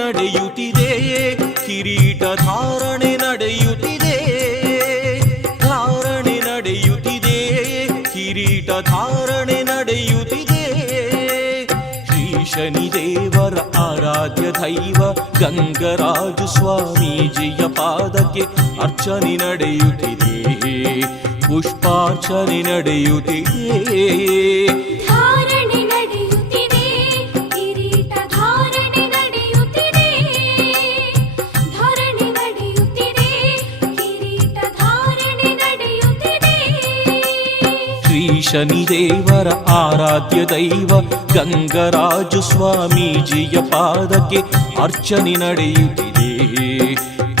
ನಡೆಯುತ್ತಿದೆ ಕಿರೀಟ ಧಾರಣೆ ನಡೆಯುತ್ತಿದೆ, ಧಾರಣೆ ನಡೆಯುತ್ತಿದೆ ಕಿರೀಟ ಧಾರಣೆ ನಡೆಯುತ್ತಿದೆ. ಶ್ರೀ ಶನಿದೇವರ ಆರಾಧ್ಯ ದೈವ ಗಂಗರಾಜು ಸ್ವಾಮೀಜಿಯ ಪಾದಕ್ಕೆ ಅರ್ಚನೆ ನಡೆಯುತ್ತಿದೆ, ಪುಷ್ಪಾರ್ಚನೆ ನಡೆಯುತ್ತಿದೆ. ಶನಿದೇವರ ಆರಾಧ್ಯ ದೈವ ಗಂಗರಾಜು ಸ್ವಾಮೀಜಿಯ ಪಾದಕ್ಕೆ ಅರ್ಚನೆ ನಡೆಯುತ್ತಿದೆ,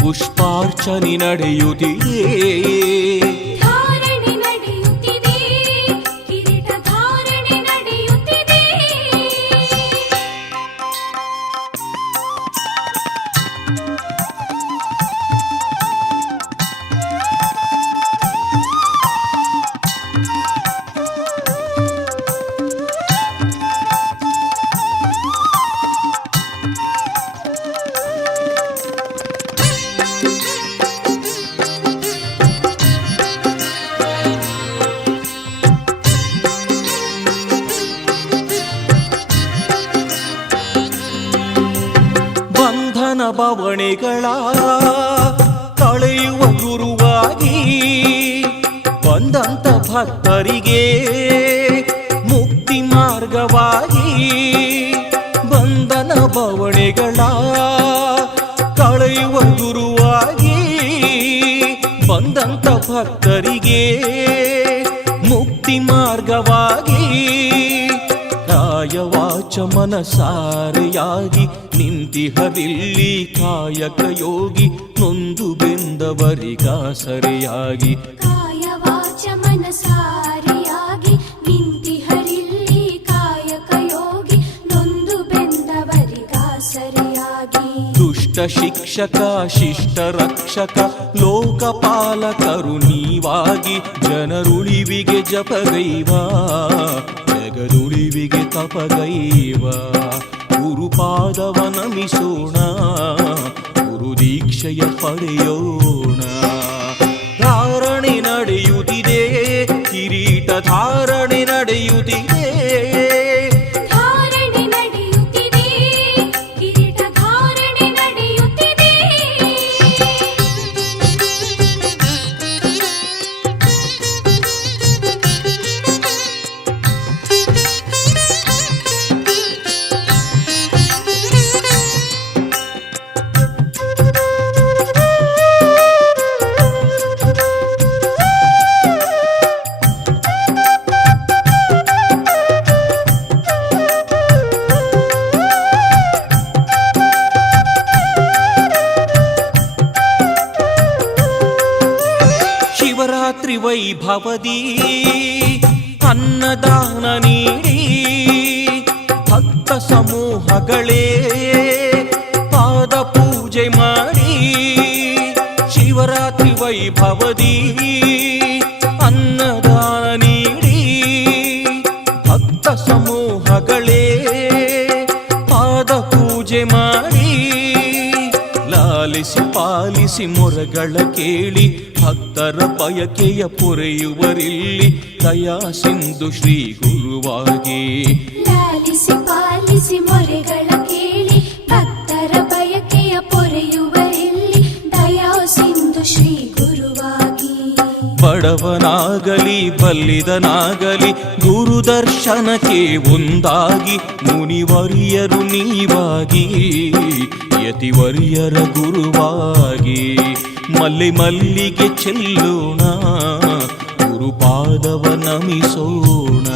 ಪುಷ್ಪಾರ್ಚನೆ ನಡೆಯುತ್ತಿದೆ. ಬವಣೆಗಳ ಕಳೆಯುವ ಗುರುವಾಗಿ ಬಂದಂತ ಭಕ್ತರಿಗೆ ಮುಕ್ತಿ ಮಾರ್ಗವಾಗಿ, ಬಂಧನ ಬವಣೆಗಳ ಕಳೆಯುವ ಗುರುವಾಗಿ ಬಂದಂತ ಭಕ್ತರಿಗೆ ಮುಕ್ತಿ ಮಾರ್ಗವಾಗಿ, ಕಾಯ ವಾಚ ಮನಸಾರೆಯಾಗಿ ನಿಂತಿಹರಿಲ್ಲಿ ಕಾಯಕ ಯೋಗಿ, ನೊಂದು ಬೆಂದವರಿಗಾಸರೆಯಾಗಿ. ಕಾಯ ವಾಚ ಮನಸಾರೆಯಾಗಿ ನಿಂತಿಹರಿಲ್ಲಿ ಕಾಯಕ ಯೋಗಿ, ನೊಂದು ಬೆಂದವರಿಗಾಸರೆಯಾಗಿ. ದುಷ್ಟ ಶಿಕ್ಷಕ ಶಿಷ್ಟ ರಕ್ಷಕ ಲೋಕಪಾಲಕರು ನೀವಾಗಿ, ಜನರುಳಿವಿಗೆ ಜಪಗೈವ ಜಗದುಳಿವಿಗೆ ತಪಗೈವ. ಗುರುಪಾದವ ನಮಿಸೋಣ, ಗುರು ದೀಕ್ಷೆಯ ಪಡೆಯೋಣ. ಧಾರಣೆ ನಡೆಯುತ್ತಿದೆ ಕಿರೀಟ ಧಾರಣೆ ನಡೆಯುತ್ತಿದೆ, ವೈಭವದಿ ಅನ್ನದಾನ ನೀಡಿ ಭಕ್ತ ಸಮೂಹಗಳೇ ಪಾದ ಪೂಜೆ ಮಾಡಿ. ಶಿವರಾತ್ರಿ ವೈಭವದಿ ಅನ್ನದಾನ ನೀಡಿ ಭಕ್ತ ಸಮೂಹಗಳೇ ಪಾದ ಪೂಜೆ ಮಾಡಿ. ಲಾಲಿಸಿ ಪಾಲಿಸಿ ಮೊರೆಗಳ ಕೇಳಿ ಭಕ್ತರ ಬಯಕೆಯ ಪೊರೆಯುವರಿಲ್ಲಿ ದಯಾ ಸಿಂಧು ಶ್ರೀ ಗುರುವಾಗಿ. ಲಾಲಿಸಿ ಪಾಲಿಸಿ ಮೊರೆಗಳ ಕೇಳಿ ಭಕ್ತರ ಬಯಕೆಯ ಪೊರೆಯುವರಿಲ್ಲಿ ದಯಾ ಸಿಂಧು ಶ್ರೀ ಗುರುವಾಗಿ. ಬಡವನಾಗಲಿ ಬಲ್ಲಿದನಾಗಲಿ ಗುರು ದರ್ಶನಕ್ಕೆ ಒಂದಾಗಿ, ಮುನಿವರಿಯರು ನೀವಾಗಿ ಯತಿವರ್ಯರ ಗುರುವಾಗಿ ಮಲ್ಲಿಗೆ ಚೆಲ್ಲೋಣ ಗುರುಪಾದವ ನಮಿಸೋಣ.